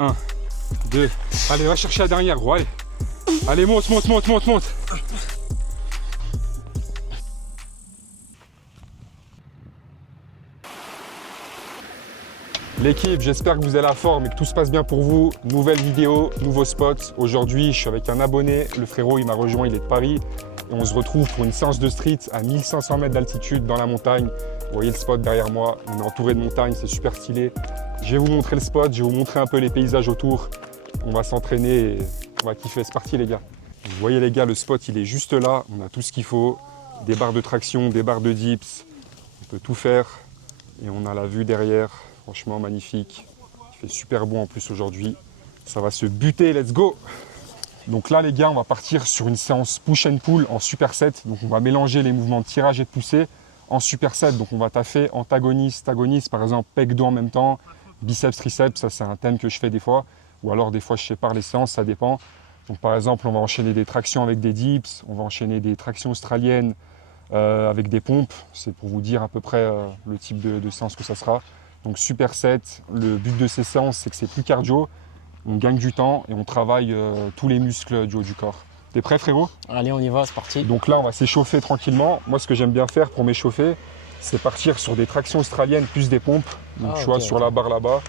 1, 2. Allez, va chercher la dernière, gros. Allez. Allez, monte. L'équipe, j'espère que vous avez la forme et que tout se passe bien pour vous. Nouvelle vidéo, nouveau spot. Aujourd'hui, je suis avec un abonné. Le frérot, il m'a rejoint, il est de Paris. Et on se retrouve pour une séance de street à 1500 mètres d'altitude dans la montagne. Vous voyez le spot derrière moi. On est entouré de montagnes, c'est super stylé. Je vais vous montrer le spot, je vais vous montrer un peu les paysages autour. On va s'entraîner et on va kiffer. C'est parti les gars. Vous voyez les gars, le spot, il est juste là. On a tout ce qu'il faut. Des barres de traction, des barres de dips. On peut tout faire. Et on a la vue derrière. Franchement magnifique, il fait super bon en plus aujourd'hui. Ça va se buter, let's go! Donc là les gars, on va partir sur une séance push and pull en superset. Donc on va mélanger les mouvements de tirage et de poussée en superset. Donc on va taffer antagoniste, agoniste, par exemple pec dos en même temps, biceps, triceps, ça c'est un thème que je fais des fois. Ou alors des fois je sépare les séances, ça dépend. Donc par exemple on va enchaîner des tractions avec des dips, on va enchaîner des tractions australiennes avec des pompes. C'est pour vous dire à peu près le type de séance que ça sera. Donc superset, le but de ces séances, c'est que c'est plus cardio, on gagne du temps et on travaille tous les muscles du haut du corps. T'es prêt frérot? Allez, on y va, c'est parti. Donc là, on va s'échauffer tranquillement. Moi, ce que j'aime bien faire pour m'échauffer, c'est partir sur des tractions australiennes plus des pompes. Donc tu vois, sur la barre là-bas.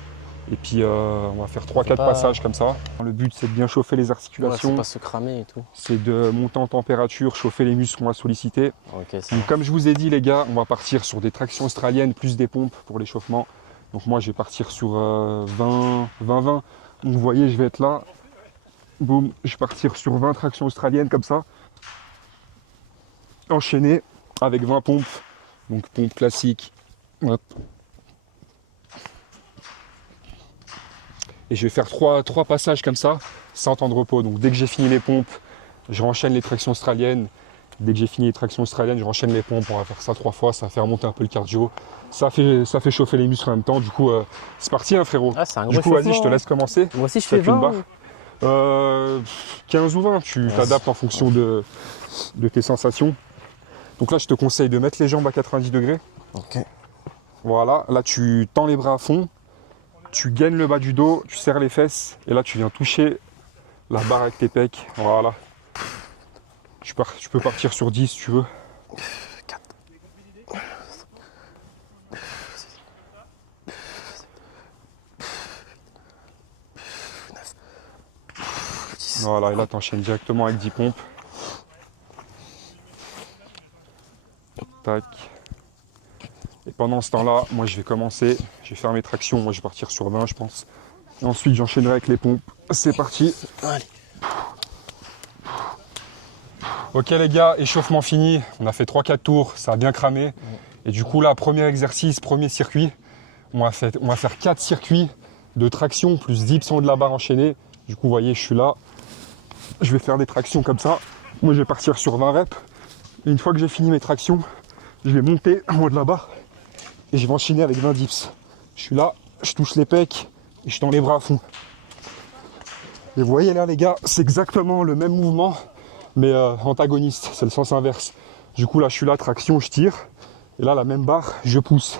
Et puis on va faire 3-4 passages comme ça. Le but, c'est de bien chauffer les articulations. Ouais, c'est pas se cramer et tout. C'est de monter en température, chauffer les muscles qu'on va solliciter. Okay, donc comme je vous ai dit les gars, on va partir sur des tractions australiennes plus des pompes pour l'échauffement. Donc moi je vais partir sur 20. Donc vous voyez, je vais être là. Boum, je vais partir sur 20 tractions australiennes comme ça. Enchaîné avec 20 pompes. Donc pompe classique. Hop. Et je vais faire 3 passages comme ça, sans temps de repos. Donc dès que j'ai fini les pompes, je renchaîne les tractions australiennes. Dès que j'ai fini les tractions australiennes, je renchaîne les pompes. On va faire ça 3 fois, ça va faire remonter un peu le cardio. Ça fait chauffer les muscles en même temps. Du coup, c'est parti hein, frérot. Ah, c'est un gros du coup, vas-y, je te laisse commencer. Moi aussi, je fais 20 15 ou 20, tu t'adaptes en fonction de tes sensations. Donc là, je te conseille de mettre les jambes à 90 degrés. Ok. Voilà, là, tu tends les bras à fond. Tu gaines le bas du dos, tu serres les fesses. Et là, tu viens toucher la barre avec tes pecs. Voilà. Tu peux partir sur 10 si tu veux. 4. Voilà, et là, tu enchaînes directement avec 10 pompes. Tac. Et pendant ce temps-là, moi, je vais commencer. Je vais faire mes tractions. Moi, je vais partir sur 20, je pense. Et ensuite, j'enchaînerai avec les pompes. C'est parti. Allez. Ok les gars, échauffement fini. On a fait 3-4 tours, ça a bien cramé. Et du coup là, premier exercice, premier circuit. On va faire 4 circuits de traction plus dips en haut de la barre enchaînée. Du coup, vous voyez, je suis là. Je vais faire des tractions comme ça. Moi, je vais partir sur 20 reps. Et une fois que j'ai fini mes tractions, je vais monter en haut de la barre. Et je vais enchaîner avec 20 dips. Je suis là, je touche les pecs et je tends les bras à fond. Et vous voyez là les gars, c'est exactement le même mouvement. Mais antagoniste, c'est le sens inverse. Du coup là je suis là, traction, je tire. Et là la même barre, je pousse.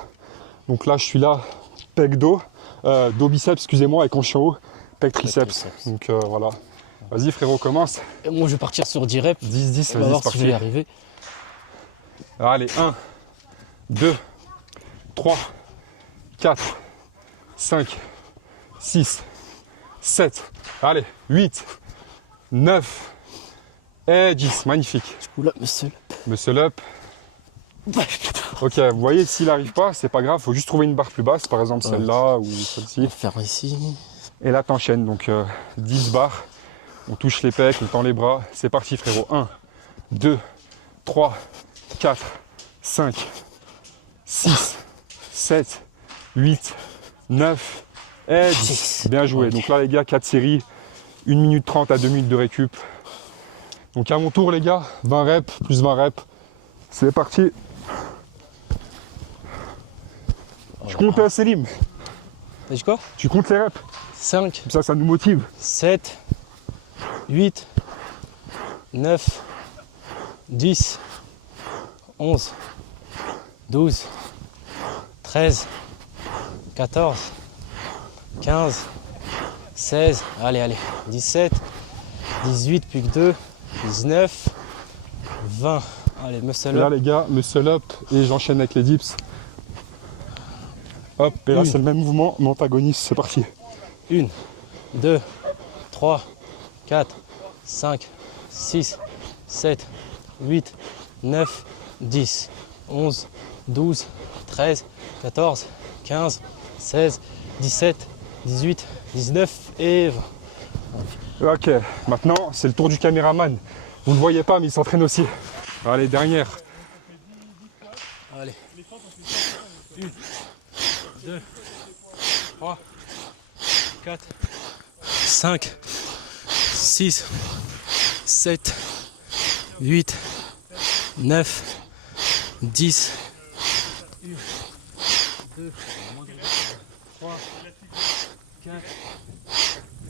Donc là je suis là, pec dos, dos biceps, excusez-moi, et quand je suis en haut, pec triceps. Donc voilà. Vas-y frérot, commence. Et moi je vais partir sur 10 reps. 10, on va voir si je vais y arriver. Allez, 1, 2, 3, 4, 5, 6, 7, allez, 8, 9, et 10, magnifique. Oula, muscle. Muscle up. Ok, vous voyez, s'il n'arrive pas, c'est pas grave, il faut juste trouver une barre plus basse, par exemple celle-là ou celle-ci. Faire ici. Et là, t'enchaînes, donc 10 barres. On touche les pecs, on tend les bras. C'est parti, frérot. 1, 2, 3, 4, 5, 6, 7, 8, 9 et 10. Bien joué. Donc là, les gars, 4 séries, 1 minute 30 à 2 minutes de récup. Donc à mon tour, les gars, 20 reps, plus 20 reps. C'est parti. Je compte Selim. T'as dit quoi? Tu comptes les reps. 5, Ça nous motive. 7, 8, 9, 10, 11, 12, 13, 14, 15, 16, allez, 17, 18, plus que 2, 19, 20. Allez, muscle Là up. les gars, muscle up et j'enchaîne avec les dips. Hop, et là c'est le même mouvement, mais antagoniste, c'est parti. 1, 2, 3, 4, 5, 6, 7, 8, 9, 10, 11, 12, 13, 14, 15, 16, 17, 18, 19 et 20. Ok, maintenant c'est le tour du caméraman. Vous ne le voyez pas, mais il s'entraîne aussi. Allez, dernière. Allez. 1, 2, 3, 4, 5, 6, 7, 8, 9, 10, 1, 2, 3, 4,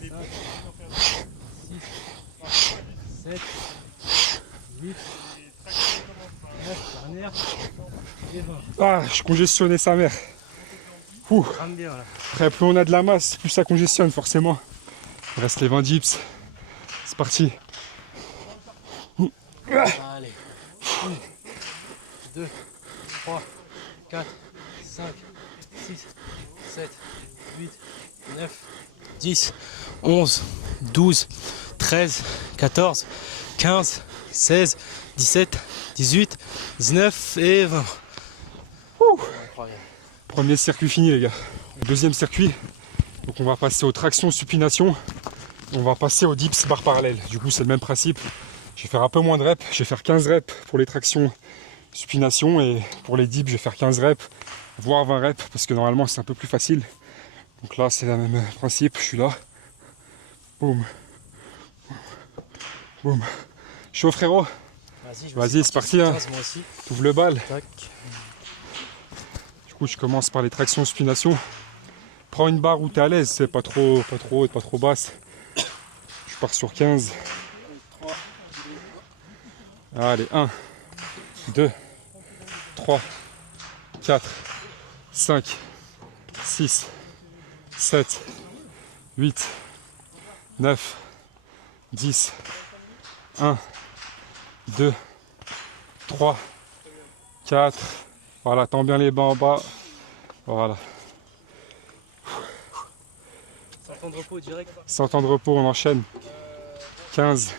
5, 6, 7, 8, 9, dernière, et 20. Ah, je congestionnais sa mère. Ouh. Crame bien là. Après, plus on a de la masse, plus ça congestionne forcément. Il reste les 20 dips. C'est parti. Allez. 1, 2, 3, 4, 5, 6, 7, 8, 9, 10, 11, 12, 13, 14, 15, 16, 17, 18, 19 et 20. Incroyable. Premier circuit fini les gars. Deuxième circuit. Donc on va passer aux tractions supination. On va passer aux dips barres parallèles. Du coup c'est le même principe. Je vais faire un peu moins de reps. Je vais faire 15 reps pour les tractions supination et pour les dips je vais faire 15 reps, voire 20 reps parce que normalement c'est un peu plus facile. Donc là c'est le même principe. Je suis là. Boum. Boum. Chaud frérot. Vas-y, c'est parti. Hein. Moi aussi. T'ouvres le bal. Tac. Du coup, je commence par les tractions supination. Prends une barre où tu es à l'aise, c'est pas trop haute, pas trop basse. Je pars sur 15. Allez, 1, 2, 3, 4, 5, 6, 7, 8, 9, 10, 1, 2, 3, 4. Voilà, tends bien les bas en bas. Voilà. Sans temps de repos direct. Sans temps de repos, on enchaîne. 15,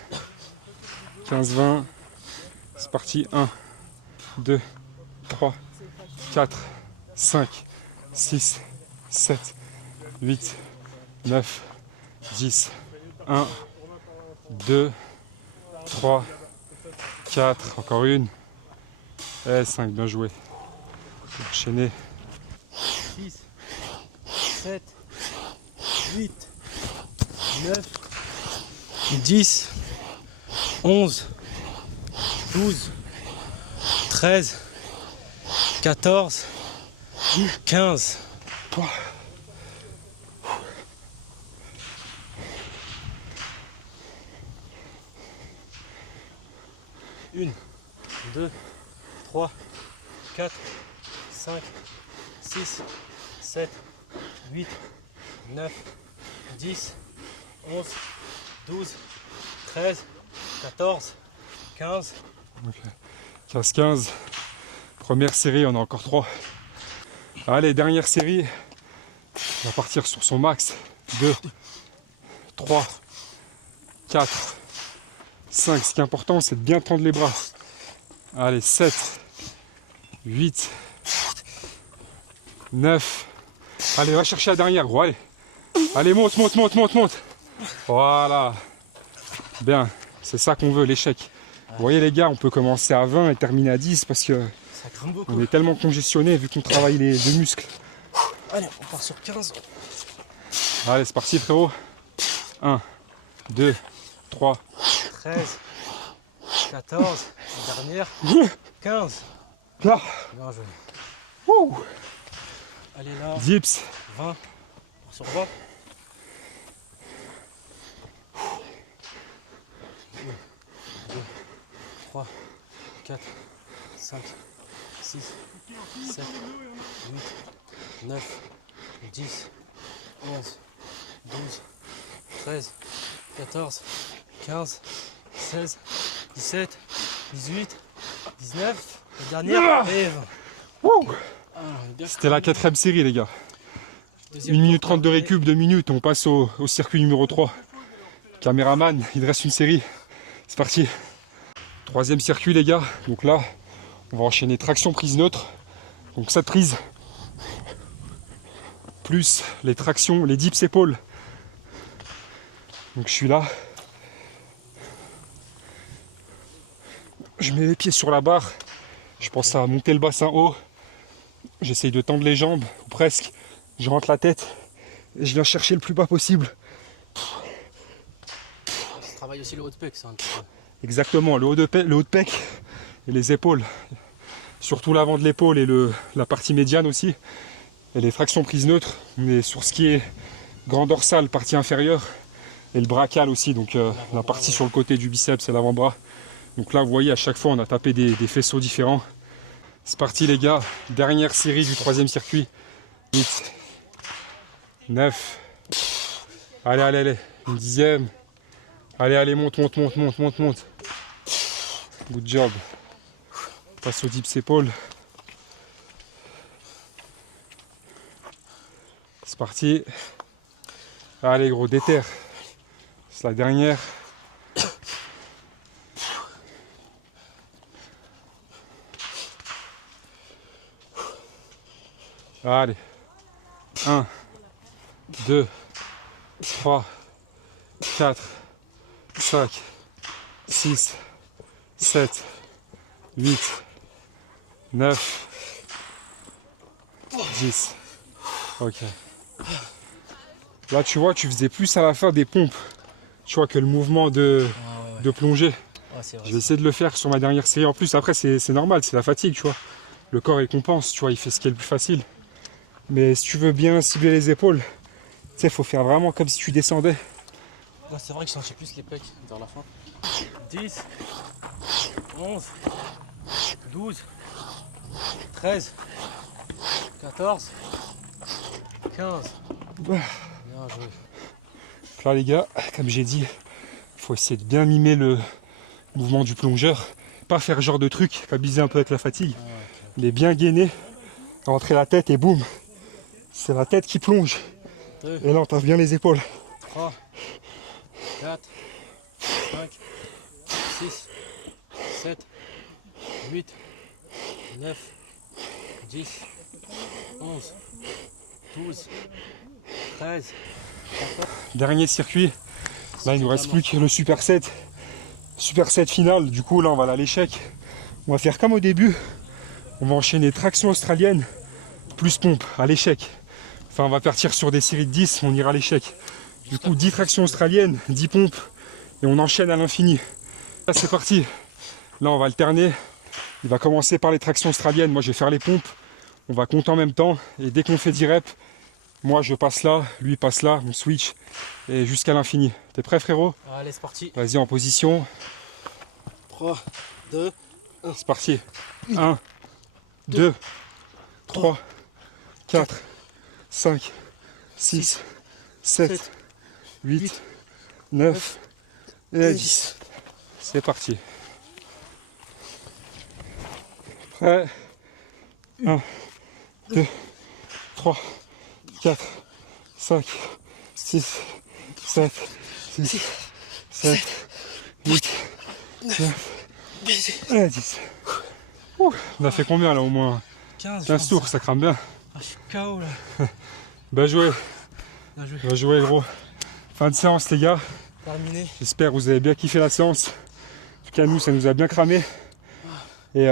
15, 20. C'est parti. 1, 2, 3, 4, 5, 6, 7, 8, 9, 10. 1, 2, 3, 4. Encore une. Et 5, bien joué. Enchaîner. 6, 7, 8, 9, 10, 11, 12, 13, 14, 15. 1, 2, 3, 4, 5, 6, 7, 8, 9, 10, 11, 12, 13, 14, 15. Ok. 15-15. Première série, on a encore 3. Allez, dernière série. On va partir sur son max. 2, 3, 4, 5. Ce qui est important, c'est de bien tendre les bras. Allez, 7, 8, 9. Allez, va chercher la dernière, gros. Allez, allez, monte, monte, monte, monte, monte. Voilà. Bien, c'est ça qu'on veut, l'échec. Vous voyez les gars, on peut commencer à 20 et terminer à 10 parce que Ça craint beaucoup. on est tellement congestionné vu qu'on travaille les muscles. Allez, on part sur 15. Allez, c'est parti frérot. 1, 2, 3. 13, 14, dernière, 15. Là. Bien joué. Wouh. Allez là, Dips. 20. Sur 20. 3, 4, 5, 6, 7, 8, 9, 10, 11, 12, 13, 14, 15, 16, 17, 18, 19, la dernière et 20. Wouh. Ah, on est bien C'était la 4e série les gars. Deuxième 1 minute tour 30 de terminé. récup, 2 minutes, on passe au circuit numéro 3. Caméraman, il reste une série. C'est parti. 3e circuit les gars. Donc là, on va enchaîner traction prise neutre. Donc 7 prises. Plus les tractions, les dips épaules. Donc je suis là. Je mets les pieds sur la barre. Je pense à monter le bassin haut. J'essaye de tendre les jambes, ou presque. Je rentre la tête et je viens chercher le plus bas possible. Ça travaille aussi le haut de pec, ça un petit peu. Exactement, le haut de pec et les épaules. Surtout l'avant de l'épaule et la partie médiane aussi. Et les tractions prises neutres, on est sur ce qui est grand dorsal, partie inférieure. Et le brachial aussi, donc la partie sur le côté du biceps et l'avant-bras. Donc là, vous voyez, à chaque fois, on a tapé des faisceaux différents. C'est parti les gars, dernière série du 3e circuit. 8, 9, allez, allez, allez, une 10e. Allez, allez, monte, monte, monte, monte, monte, monte. Good job. On passe aux dips épaules. C'est parti. Allez gros, déterre. C'est la dernière. Allez. 1, 2, 3, 4, 5, 6, 7, 8, 9, 10. Ok. Là, tu vois, tu faisais plus à la fin des pompes. Tu vois que le mouvement de plongée. Ouais, c'est vrai. Je vais essayer de le faire sur ma dernière série en plus. Après, c'est normal, c'est la fatigue, tu vois. Le corps, il compense, tu vois, il fait ce qui est le plus facile. Mais si tu veux bien cibler les épaules, tu sais, il faut faire vraiment comme si tu descendais. Là, c'est vrai que je sentais plus les pecs vers la fin. 10, 11, 12, 13, 14, 15. Bien joué. Donc là, les gars, comme j'ai dit, il faut essayer de bien mimer le mouvement du plongeur. Pas faire ce genre de truc, abuser un peu avec la fatigue. Ah, ok. Mais bien gainer, rentrer la tête et boum. C'est la tête qui plonge. 2, Et là, on tape bien les épaules. 3, 4, 5, 6, 7, 8, 9, 10, 11, 12, 13, 14. Dernier circuit. Là, il nous reste plus que le superset. Superset final. Du coup, là, on va aller à l'échec. On va faire comme au début. On va enchaîner traction australienne plus pompe à l'échec. Enfin, on va partir sur des séries de 10. On ira à l'échec. Du coup, 10 tractions australiennes, 10 pompes. Et on enchaîne à l'infini. Là, c'est parti. Là, on va alterner. Il va commencer par les tractions australiennes. Moi, je vais faire les pompes. On va compter en même temps. Et dès qu'on fait 10 reps, moi, je passe là, lui passe là, on switch. Et jusqu'à l'infini. T'es prêt, frérot? Allez, c'est parti. Vas-y, en position. 3, 2, C'est parti. 1, 2, 3, 4, 5, 6, 7, 8, 9 et 10. C'est parti. Prêt? 1, 2, 3, 4, 5, 6, 7, 6, 7, 8, 9 et 10. Ouh, on a fait combien là au moins 15 tours, ça crame bien. Ah, je suis KO là. Bien joué, Bien joué. bien joué gros. Fin de séance les gars. Terminé. J'espère que vous avez bien kiffé la séance. En tout cas nous ça nous a bien cramé. Et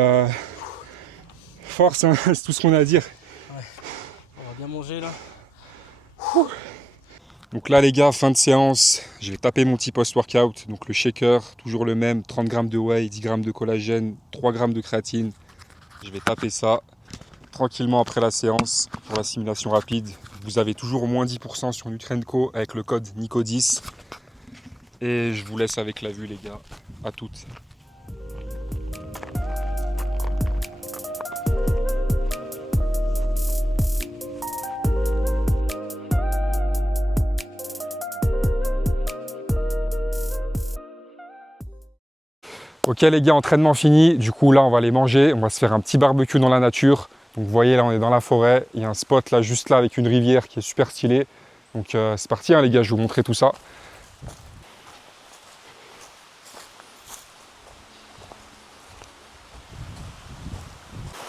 force, hein, c'est tout ce qu'on a à dire. On va bien manger là. Donc là les gars, fin de séance, je vais taper mon petit post-workout. Donc le shaker, toujours le même, 30 grammes de whey, 10 grammes de collagène, 3 grammes de créatine. Je vais taper ça tranquillement après la séance pour la simulation rapide. Vous avez toujours au moins 10% sur Nutrenco avec le code NICO10. Et je vous laisse avec la vue les gars. À toutes. Ok les gars, entraînement fini. Du coup là on va aller manger, on va se faire un petit barbecue dans la nature. Donc vous voyez là on est dans la forêt, il y a un spot là juste là avec une rivière qui est super stylée. Donc c'est parti hein, les gars, je vais vous montrer tout ça.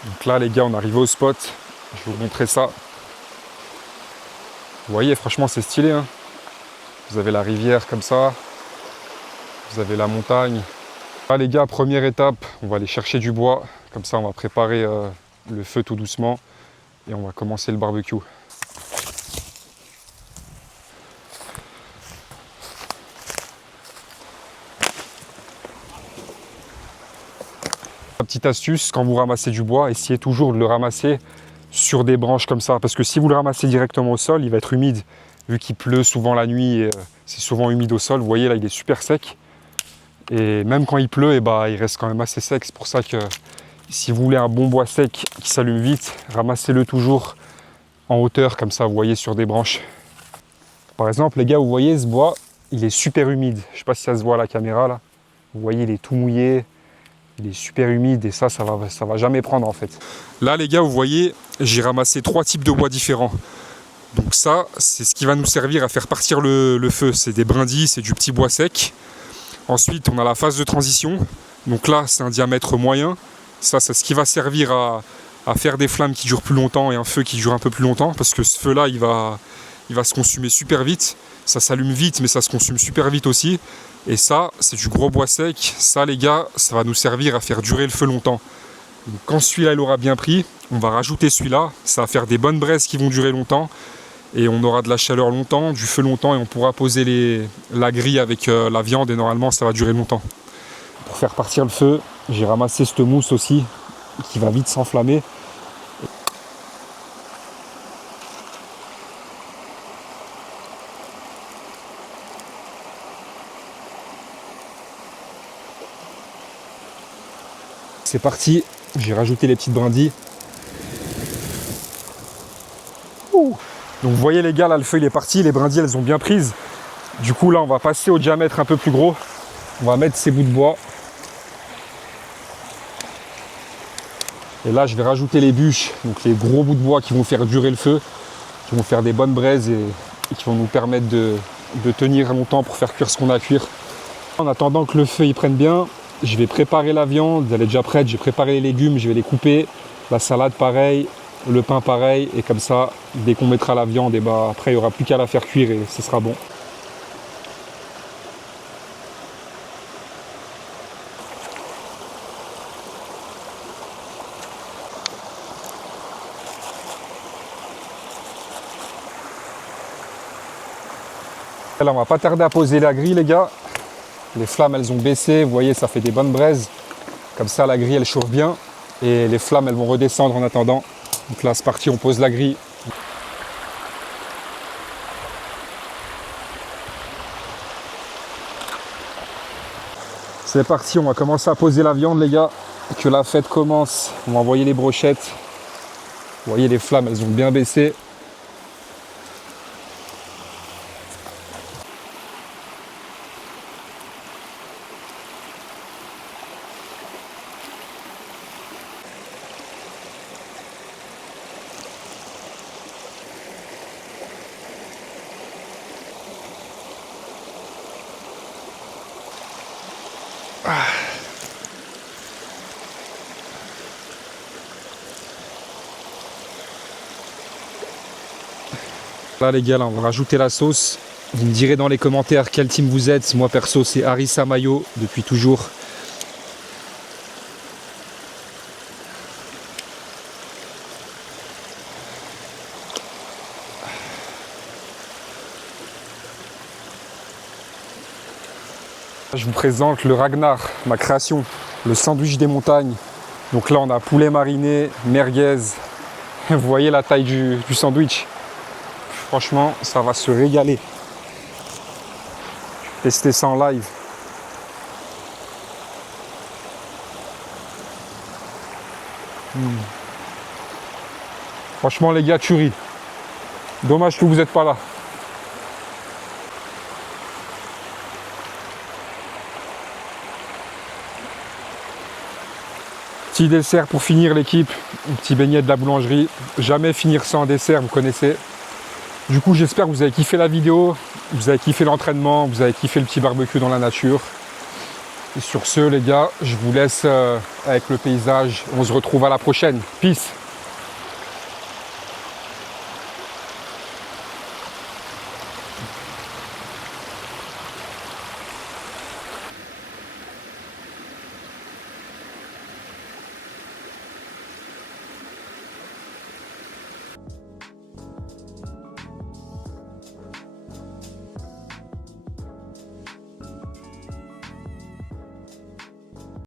Donc là les gars on est arrivé au spot, je vais vous montrer ça. Vous voyez franchement c'est stylé hein. Vous avez la rivière comme ça, vous avez la montagne. Là les gars, première étape, on va aller chercher du bois. Comme ça on va préparer le feu tout doucement et on va commencer le barbecue. Petite astuce, quand vous ramassez du bois, essayez toujours de le ramasser sur des branches comme ça. Parce que si vous le ramassez directement au sol, il va être humide. Vu qu'il pleut souvent la nuit, et c'est souvent humide au sol. Vous voyez là, il est super sec. Et même quand il pleut, il reste quand même assez sec. C'est pour ça que si vous voulez un bon bois sec qui s'allume vite, ramassez-le toujours en hauteur, comme ça, vous voyez, sur des branches. Par exemple, les gars, vous voyez, ce bois, il est super humide. Je ne sais pas si ça se voit à la caméra, là. Vous voyez, il est tout mouillé. Il est super humide et ça va jamais prendre en fait. Là les gars, vous voyez, j'ai ramassé 3 types de bois différents. Donc ça, c'est ce qui va nous servir à faire partir le feu. C'est des brindilles, c'est du petit bois sec. Ensuite, on a la phase de transition. Donc là, c'est un diamètre moyen. Ça, c'est ce qui va servir à faire des flammes qui durent plus longtemps et un feu qui dure un peu plus longtemps. Parce que ce feu-là, il va se consumer super vite. Ça s'allume vite, mais ça se consume super vite aussi. Et ça, c'est du gros bois sec. Ça, les gars, ça va nous servir à faire durer le feu longtemps. Donc, quand celui-là, il aura bien pris, on va rajouter celui-là. Ça va faire des bonnes braises qui vont durer longtemps. Et on aura de la chaleur longtemps, du feu longtemps. Et on pourra poser la grille avec la viande. Et normalement, ça va durer longtemps. Pour faire partir le feu, j'ai ramassé cette mousse aussi, qui va vite s'enflammer. C'est parti, j'ai rajouté les petites brindilles. Ouh. Donc vous voyez les gars, là le feu il est parti, les brindilles elles ont bien prises. Du coup là on va passer au diamètre un peu plus gros. On va mettre ces bouts de bois. Et là je vais rajouter les bûches, donc les gros bouts de bois qui vont faire durer le feu, qui vont faire des bonnes braises et qui vont nous permettre de tenir longtemps pour faire cuire ce qu'on a à cuire. En attendant que le feu il prenne bien, je vais préparer la viande, elle est déjà prête, j'ai préparé les légumes, je vais les couper, la salade pareil, le pain pareil, et comme ça, dès qu'on mettra la viande, après il n'y aura plus qu'à la faire cuire et ce sera bon. Là on va pas tarder à poser la grille les gars. Les flammes elles ont baissé, vous voyez ça fait des bonnes braises. Comme ça la grille elle chauffe bien et les flammes elles vont redescendre en attendant. Donc là c'est parti, on pose la grille. C'est parti, on va commencer à poser la viande les gars. Que la fête commence, on va envoyer les brochettes. Vous voyez les flammes elles ont bien baissé. Là les gars, là, on va rajouter la sauce. Vous me direz dans les commentaires quel team vous êtes. Moi perso c'est harissa mayo depuis toujours. Je vous présente le Ragnar, ma création, le sandwich des montagnes. Donc là on a poulet mariné, merguez. Vous voyez la taille du sandwich. Franchement, ça va se régaler. Tester ça en live. Franchement, les gars, tuerie. Dommage que vous n'êtes pas là. Petit dessert pour finir l'équipe, un petit beignet de la boulangerie. Jamais finir sans dessert, vous connaissez. Du coup, j'espère que vous avez kiffé la vidéo, vous avez kiffé l'entraînement, vous avez kiffé le petit barbecue dans la nature. Et sur ce, les gars, je vous laisse avec le paysage. On se retrouve à la prochaine. Peace!